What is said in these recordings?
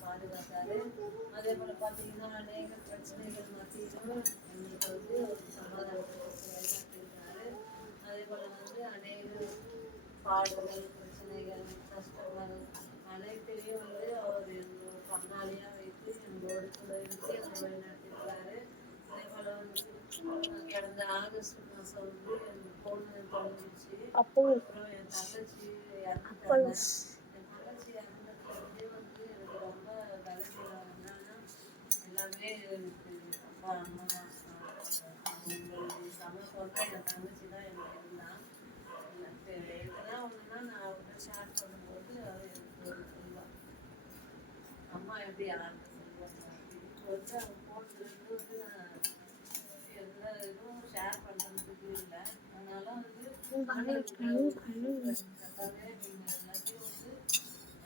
பாதுகாத்தாரு. அதே போல பார்த்தீங்கன்னா அநேக பிரச்சனைகள் மத்தியிலும் எங்களுக்கு வந்து ஒரு சமாதானத்தை வழிநடத்திருக்காரு. அதே போல வந்து அநேக பாடுகள், பிரச்சனைகள், கஷ்டங்கள் அனைத்திலையும் வந்து அவர் எங்கள் பங்காளியாக வைத்து எங்களோடு கூட இருந்து எங்களை வழிநடத்திருக்காரு. அதே போல வந்து கடந்த ஆகஸ்ட் மாதம் வந்து எனக்கு பொண்ணு பிறந்துச்சு. அப்புறம் என் தங்கச்சி இறந்துட்டாங்க. என் தங்கச்சி இறந்ததுலேருந்தே வந்து எனக்கு ரொம்ப பலவீனம். என்னன்னா எல்லாமே எனக்கு ரொம்ப அம்மா அவங்களுடைய சமத்துவம் என் தங்கச்சி தான் எனக்கு இருந்தான். எதுனா ஒன்றுனா நான் அவர்கிட்ட ஷேர் பண்ணும்போது அவர் எனக்கு ஒரு சொல்லுவாள், அம்மா எப்படி யாருக்கு சொல்லுவாங்க இப்போ வந்து அவங்க ஃபோன்லேருந்து வந்து நான் எந்த இதுவும் ஷேர் பண்ணுறதுக்கு இல்லை. அதனால வந்து கரெக்டாகவே நீங்கள் எல்லாத்தையும் வந்து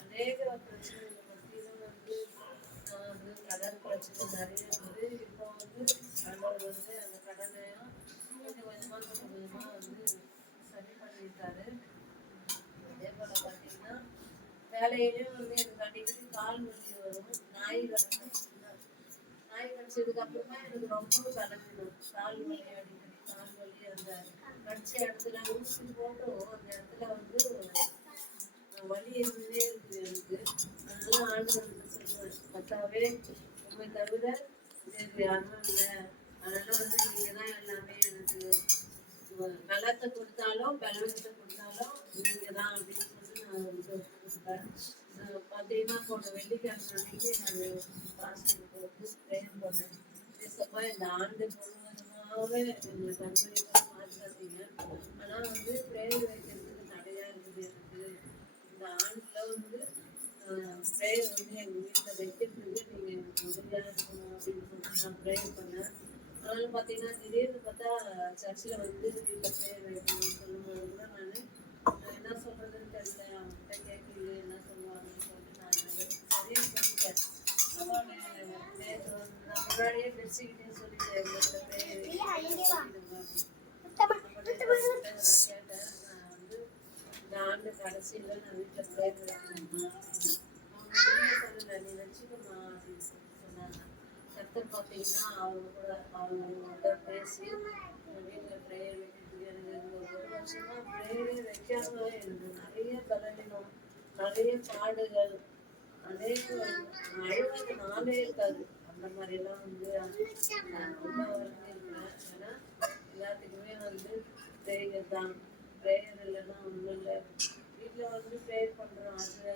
அநேக பிரச்சனைகளை பற்றியும் வந்து நான் வந்து கடன் பிரச்சனை நிறைய வந்து இப்போ வந்து ஆண்டவர் வந்து அந்த கடனையும் கொஞ்சம் கொஞ்சமாக வந்து சரி பண்ணிட்டாரு. அதே போல் பார்த்தீங்கன்னா வேலையிலையும் வந்து எனக்கு அடிக்கடி கால் வலி வரும். நாய் கடிச்சதுக்கு அப்புறமா எனக்கு ரொம்ப பலவீனம். கால் வலி அடிக்கடி கால் வலி அந்த கடிச்ச இடத்துல ஊசி போட்டும் அந்த இடத்துல வந்து வலி இருந்தே இருக்குது எனக்கு. அதனால ஆண்டவர்கிட்ட சொல்லுவேன், கத்தாவே உண்மை தவிர எனக்கு யாரும் இல்லை. அதனால வந்து நீங்கள் தான் எல்லாமே எனக்கு பலத்தை கொடுத்தாலும் பலவீனத்தை கொடுத்தாலும் நீங்கள் தான் அப்படின்னு சொல்லி நான் வந்து கொடுப்பேன். பார்த்தீங்கன்னா போன வெள்ளிக்கிழமை அன்னைக்கு நான் பாஸ்டருக்கு வந்து ப்ரேயர் பண்ணேன். ஏசப்பா இந்த ஆண்டு முழுவதுமாகவே எங்களை கண்மணிகள் பாதுகாத்தீங்க. ஆனால் வந்து ப்ரேயர் வைக்கிறதுக்கு தடையாக இருக்குது எனக்கு. இந்த ஆண்டில் வந்து ப்ரேயர் வந்து எங்கள் வீட்டில் வைக்கிறதுக்கு நீங்கள் எனக்கு உதவியாக இருக்கணும் அப்படின்னு சொல்லி நான் ப்ரேயர் பண்ணேன். அதனால பார்த்தீங்கன்னா திடீர்னு பார்த்தா சர்ச்சில் வந்து வீட்டில் ப்ரேயர் வைக்கணும்னு சொல்லும்போது கூட நான் என்ன சொல்கிறதுன்னு தெரியல. அவங்ககிட்ட கேட்கல என்ன சொல்லுவாங்கன்னு சொல்லிட்டு நான் சரின்னு சொல்லிட்டேன். நேற்று வந்து நான் முன்னாடியே பெருசிக்கிட்டே சொல்லிட்டேன், எங்களோட ப்ரேயர் கேட்டேன். நான் வந்து இந்த ஆண்டு கடைசியில் நான் வீட்டில் ப்ரேயர் வைக்கணுமா சொல்லலை, நீ வச்சுக்கணுமா அப்படின்னு சொன்னாங்க. கர்த்தர் பார்த்தீங்கன்னா அவங்களோட பேசி வீட்டில் ப்ரேயர் வைக்கிறதுக்கு எனக்கு ஒரு வருஷமா ப்ரேயரே வைக்காம எனக்கு நிறைய பலவீனம், நிறைய பாடுகள், அநேக அழுவாத நாளே இருக்காது. அந்த மாதிரிலாம் வந்து ரொம்ப வருத்தி இருக்கிறேன். ஏன்னா எல்லாத்துக்குமே வந்து ப்ரேயர் தான். ப்ரேயர் இல்லைன்னா ஒன்றும் இல்லை. வீட்டில் வந்து ப்ரேயர் பண்ணுறோம். அது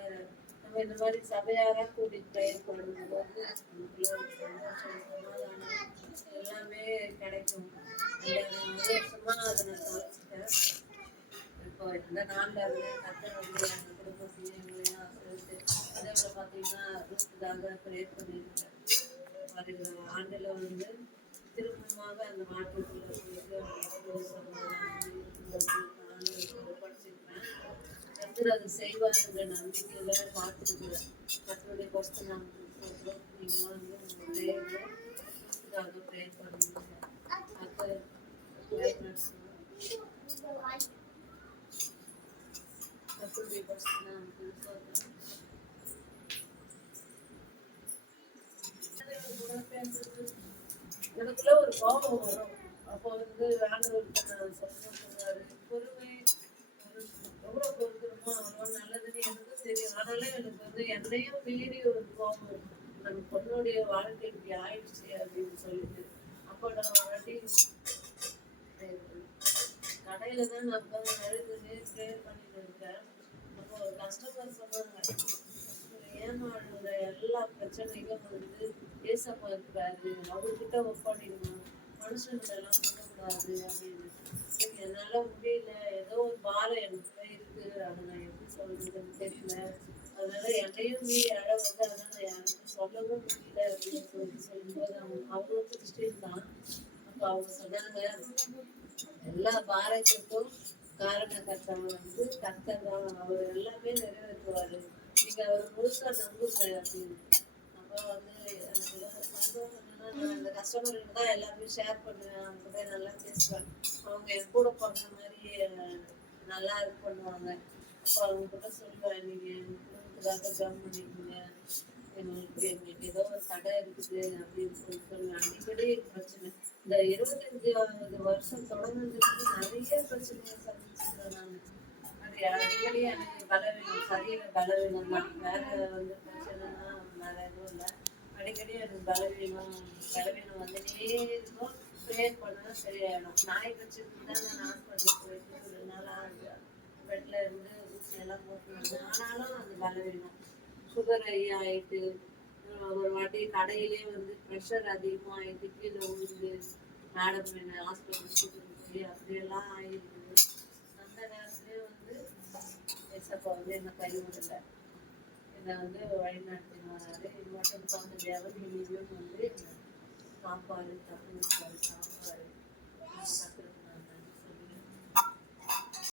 நம்ம இந்த மாதிரி சபையாராக கூட்டிகிட்டு ப்ரேயர் பண்ணும்போது நமக்குள்ள ஒரு சந்தோஷம், சமாதானம் எல்லாமே கிடைக்கும். அந்த 1 வருஷமா அதை நான் தொலைச்சிட்டேன். இப்போ இந்த நாளில் வந்து கர்த்தர் வந்து எங்கள் குடும்பத்தையும் எங்களையும் ஆசீர்வதித்து அதே போல் பார்த்தீங்கன்னா ரூத்துக்காக ப்ரேயர் பண்ணியிருக்கேன். வருகிற ஆண்டில் வந்து திரும்பமாக அந்த மாற்றத்தில் போயிட்டு படிச்சிருப்பேன். கர்த்தர் அதை செய்வார் என்ற நம்பிக்கையில் பார்த்துருக்குறேன். கர்த்தருடைய கொஸ்டின் நாங்கள் சொல்கிறோம். நீங்கள் வந்து உங்கள் ப்ரேயரில் ப்ரேயர் பண்ணுங்க. கர்த்தர் கர்த்தருடைய கொஸ்டின் நாங்கள் சொல்கிறோம். எனக்குள்ள ஒரு கோபம் வரும். அப்போ வந்து ஆண்டவருக்கு நான் சொல்றாரு, பொறுமை எவ்வளோ பொறுக்கணுமோ அவ்வளோ நல்லதுன்னு எனக்கும் தெரியும். ஆனாலும் எனக்கு வந்து என்னையும் மீறி ஒரு கோபம், நம்ம பொண்ணுடைய வாழ்க்கை இப்படி ஆயிடுச்சு அப்படின்னு சொல்லிட்டு. அப்போ நான் ஒரு வாட்டி கடையில தான் நான் உட்காந்து அழுதுன்னு ப்ரேயர் பண்ணிட்டு இருக்கேன். அப்போ ஒரு கஸ்டமர் சொன்னாங்க, ஏமாளோட எல்லா பிரச்சனையும் வந்து ஏசப்பா இருக்கிறாரு, அவர்கிட்ட ஒப்படைக்கணும், மனுஷங்களெல்லாம் சொல்லக்கூடாது அப்படின்னு. சரி என்னால் முடியல, ஏதோ ஒரு பாரம் எனக்குள்ள இருக்கு, அதை நான் எப்படி சொல்றதுன்னு தெரியல. அதனால என்னையும் மீறி அழ வந்து அதனால நான் யாருக்கும் சொல்லவும் முடியல அப்படின்னு சொல்லும்போது அவரும் கிறிஸ்டின் தான். அப்போ அவங்க சொன்னாங்க, எல்லா பாரத்துக்கும் காரணகர்த்தவன் வந்து கர்த்தர் தான், அவர் எல்லாமே நிறைவேற்றுவாரு, நீங்க அவர் முழுசா நம்புங்க அப்படின்னு. அப்போ வந்து எனக்கு சந்தோஷம் என்னன்னா நான் இந்த கஸ்டமருக்கு தான் எல்லாமே ஷேர் பண்ணுவேன். அவங்க கூட நல்லா பேசுவேன். அவங்க என் கூட பிறந்த மாதிரி நல்லா இது பண்ணுவாங்க. அப்போ அவங்க கூட சொல்லுவேன், நீங்கள் குடும்பத்துக்காக ஜம் பண்ணிக்கோங்க, எங்களுக்கு ஏதோ ஒரு கடை இருக்குது அப்படின்னு சொல்லுவேன். அடிக்கடி பிரச்சனை. இந்த 25வது வருஷம் தொடங்குனதுக்கு நிறைய பிரச்சனையை சந்திச்சிருக்கேன் நான். அது அடிக்கடி எனக்கு பலவீனம், சரீர பலவீனம் தான். வேற வந்து பிரச்சனைனா வேற எதுவும் இல்லை. அடிக்கடி எனக்கு பலவீனம் வந்துட்டே இருக்கும். ப்ரேயர் பண்ணா சரியாயிடும். நாய் கடிச்சிருக்கு தான் நான் ஹாஸ்பிட்டலுக்கு போயிட்டு 2 நாளாக பெட்ல இருந்து ஊசி எல்லாம் போட்டு வந்தேன். ஆனாலும் அது பலவீனம். சுகர் ஹை ஆயிட்டு, ஒரு வாட்டி கடையிலே வந்து ப்ரெஷர் அதிகமாக ஆயிட்டு கீழே விழுந்து மேடம் என்ன ஹாஸ்பிட்டல் கூட்டிட்டு போய் அப்படியெல்லாம் ஆகிருக்குது. அந்த நேரத்துலேயே வந்து ஏசப்பா வந்து என்னை கைவிடலை. என்னை வந்து வழிநடத்தின்னு வராரு. இது மட்டும் தகுந்த தேவன் இனியும் வந்து என்னை காப்பாரு, தப்பு காப்பாரு.